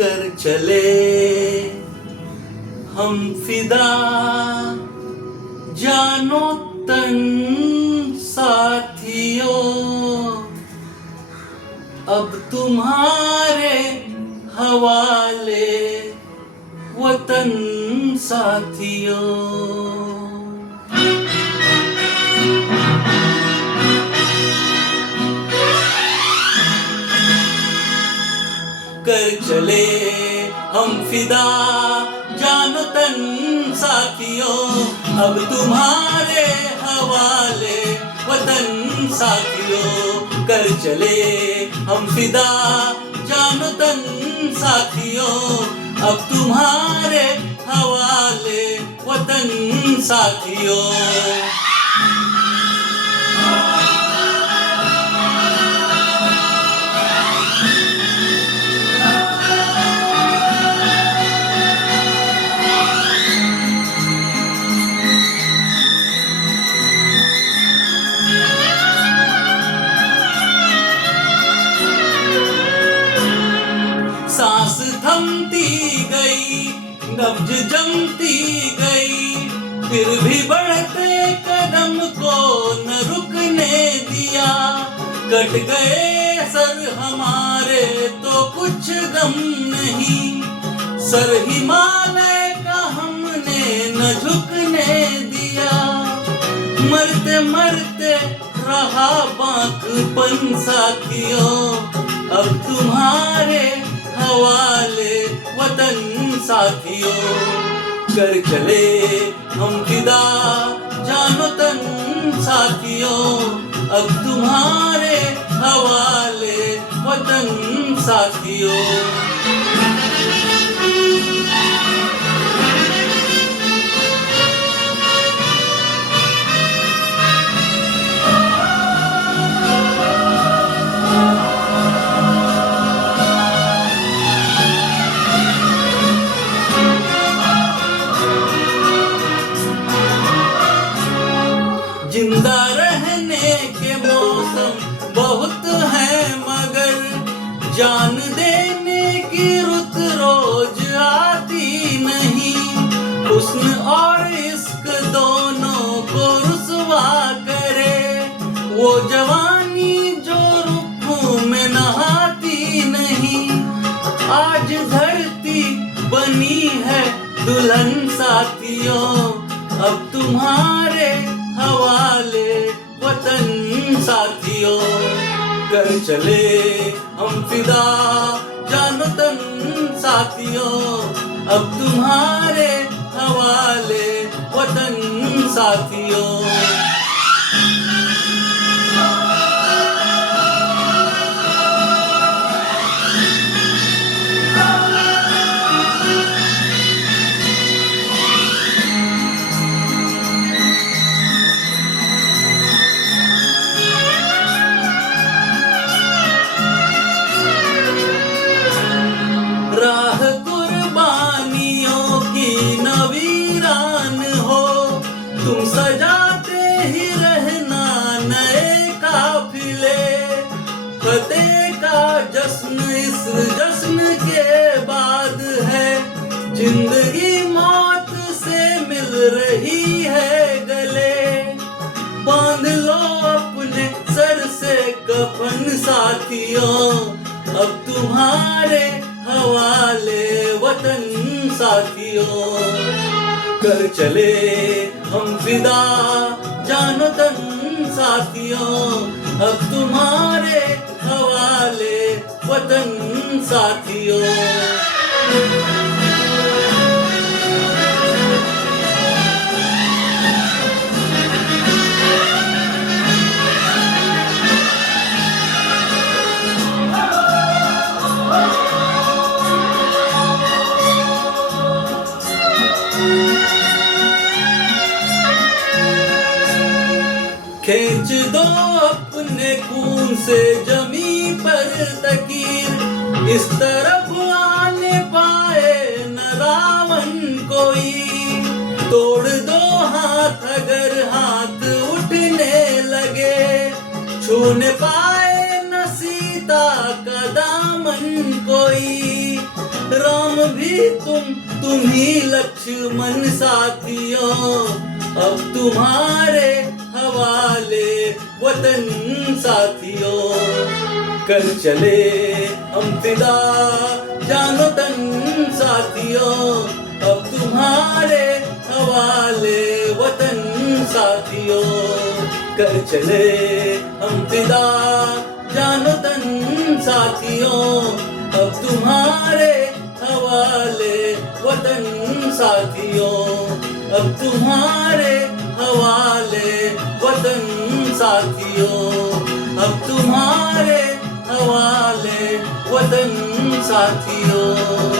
कर चले हम फिदा, जानो तन साथियों, अब तुम्हारे हवाले वतन साथियों। कर चले हम फिदा, जानो तन साथियों, अब तुम्हारे हवाले वतन साथियों। कर चले हम फिदा, जानो तन साथियों, अब तुम्हारे हवाले वतन साथियों। सांस थमती गई, नब्ज जमती गई, फिर भी बढ़ते कदम को न रुकने दिया। कट गए सर हमारे तो कुछ गम नहीं, सर हिमालय का हमने न झुकने दिया। मरते मरते रहा बांकपन साथियों, अब तुम्हारे हवाले वतन साथियों। कर चले हम फिदा, जानो तन साथियों, अब तुम्हारे हवाले वतन साथियों। जिंदा रहने के मौसम बहुत है, मगर जान देने की रुत रोज आती नहीं। हुस्न और इश्क दोनों को रुसवा करे, वो जवानी जो रुखों में नहाती नहीं। आज धरती बनी है दुल्हन साथियों, अब तुम्हारे हवाले वतन साथियों। कर चले हम फिदा, जानो तन साथियों, अब तुम्हारे हवाले वतन साथियों। राह कुर्बानियों की नवीरान हो, तुम सजाते ही रहना नए काफिले। फतेह का जश्न इस जश्न के बाद है, जिंदगी मौत से मिल रही है गले। बांध लो अपने सर से कफन साथियों, अब तुम्हारे हवाले वतन साथियों। कर चले हम फिदा, जानो तन साथियों, अब तुम्हारे हवाले वतन साथियों। खींच दो अपने खून से जमी पर तकीर, इस तरफ आने पाए न रावण कोई। तोड़ दो हाथ अगर हाथ उठने लगे, छूने पाए न सीता का दामन कोई। तुम ही लक्ष्मण साथियों, अब तुम्हारे हवाले वतन साथियों। कर चले हम फिदा जानो तन साथियों, अब तुम्हारे हवाले वतन साथियों। कर चले हम फिदा जानो तन साथियों, अब तुम्हारे हवाले वतन साथियों। अब तुम्हारे हवाले वतन साथियों, अब तुम्हारे हवाले वतन साथियों।